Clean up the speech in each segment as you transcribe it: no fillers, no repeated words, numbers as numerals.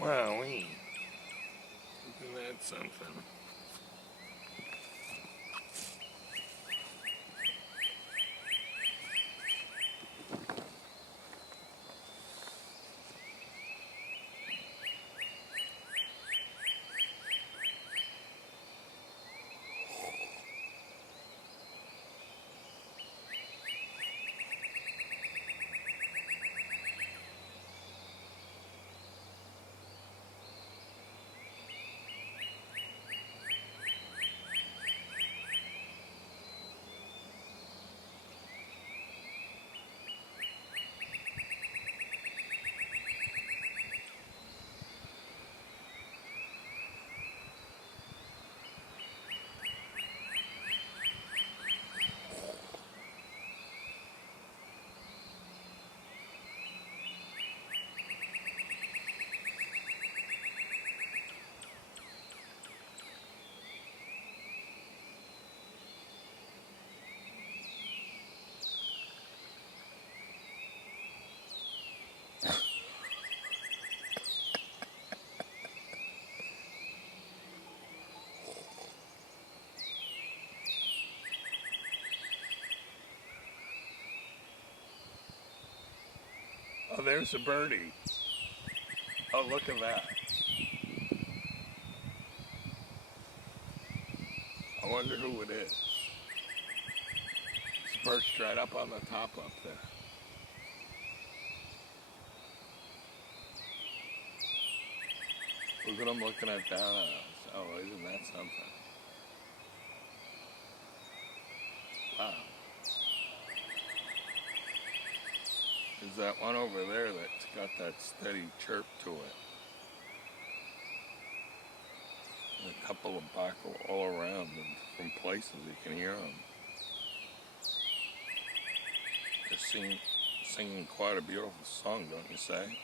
Wowee. Isn't that something? Oh, there's a birdie. Oh, look at that. I wonder who it is. It's perched right up on the top up there. Look at him looking at down at us. Oh, isn't that something? Wow. There's that one over there that's got that steady chirp to it. And a couple of back all around in different places you can hear them. They're singing quite a beautiful song, don't you say?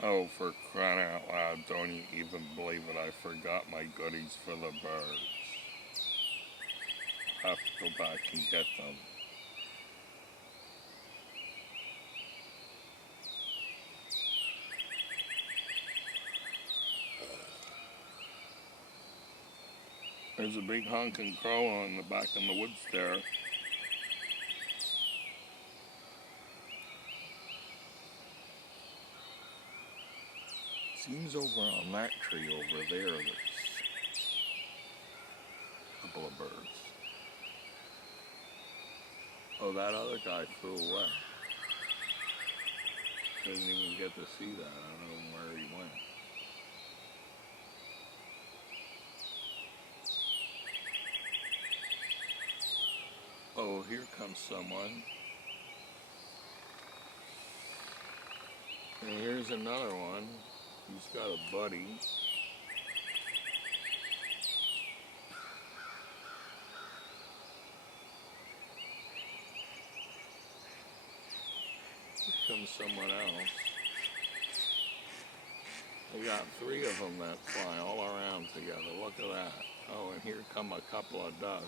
Oh, for crying out loud, don't you even believe it, I forgot my goodies for the birds. I'll have to go back and get them. There's a big honking crow on the back in the woods there. Seems over on that tree over there, there's a couple of birds. Oh, that other guy flew away. Didn't even get to see that. I don't know where he went. Oh, here comes someone. And here's another one. He's got a buddy. Here comes someone else. We got 3 of them that fly all around together. Look at that. Oh, and here come a couple of ducks.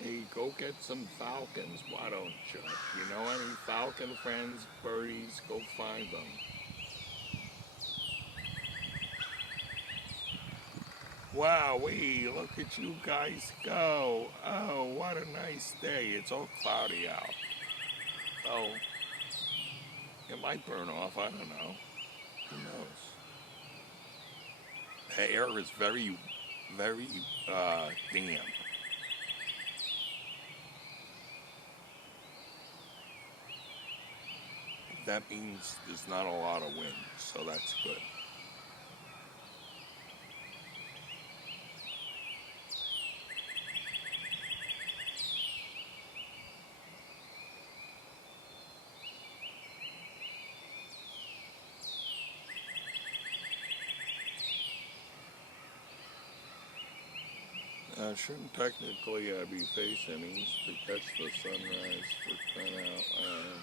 Hey, go get some falcons, why don't you? You know any falcon friends, birdies, go find them. Wowee, look at you guys go. Oh, what a nice day. It's all cloudy out. Oh, it might burn off, I don't know. Who knows? The air is very, very damp. That means there's not a lot of wind, so that's good. shouldn't technically I be facing east to catch the sunrise for crying out loud?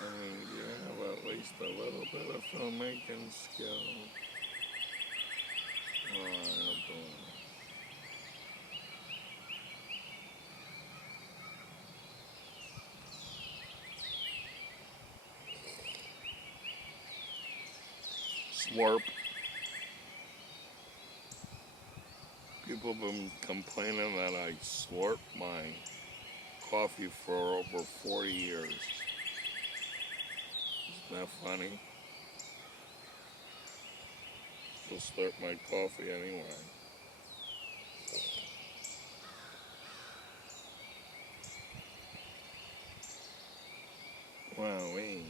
I mean, you have at least a little bit of filmmaking skill. Oh, I don't. Slurp. People have been complaining that I slurp my coffee for over 40 years. Isn't that funny? Still slurp my coffee anyway. Wowee.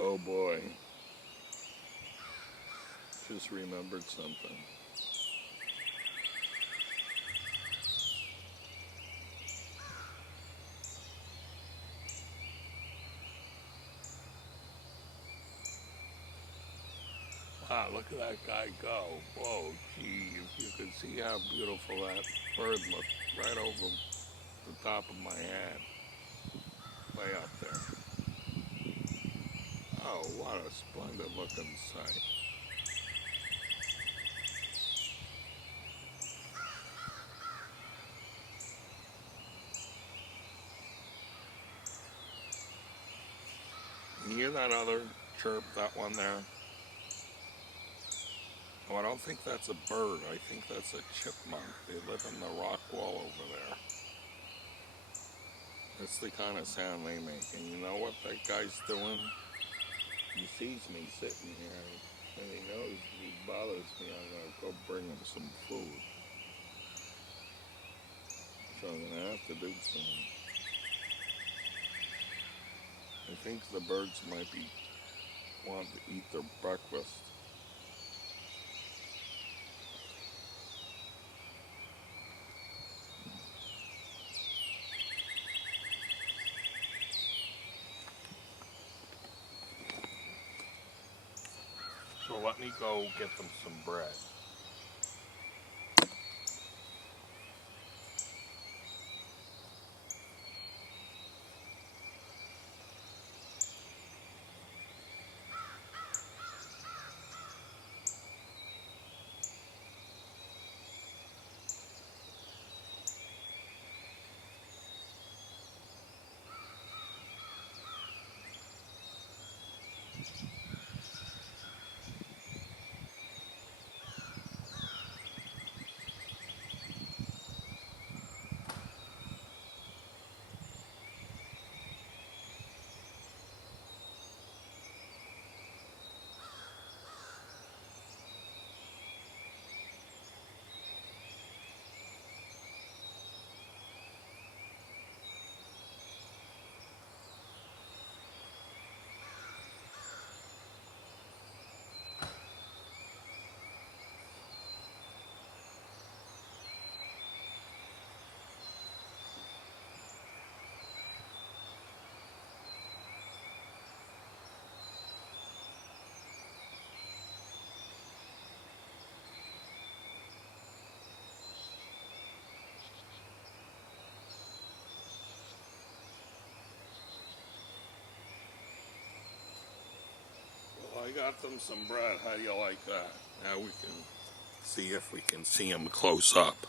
Oh boy. Just remembered something. Wow, look at that guy go. Whoa, gee, if you could see how beautiful that bird looked right over the top of my head. Way up there. Oh, what a splendid looking sight. You hear that other chirp, that one there? Oh, I don't think that's a bird. I think that's a chipmunk. They live in the rock wall over there. That's the kind of sound they make. And you know what that guy's doing? He sees me sitting here, and he knows if he bothers me, I'm going to go bring him some food. So I'm going to have to do something. I think the birds might be wanting to eat their breakfast. So let me go get them some bread. Well, I got them some bread. How do you like that? Now we can see if we can see them close up.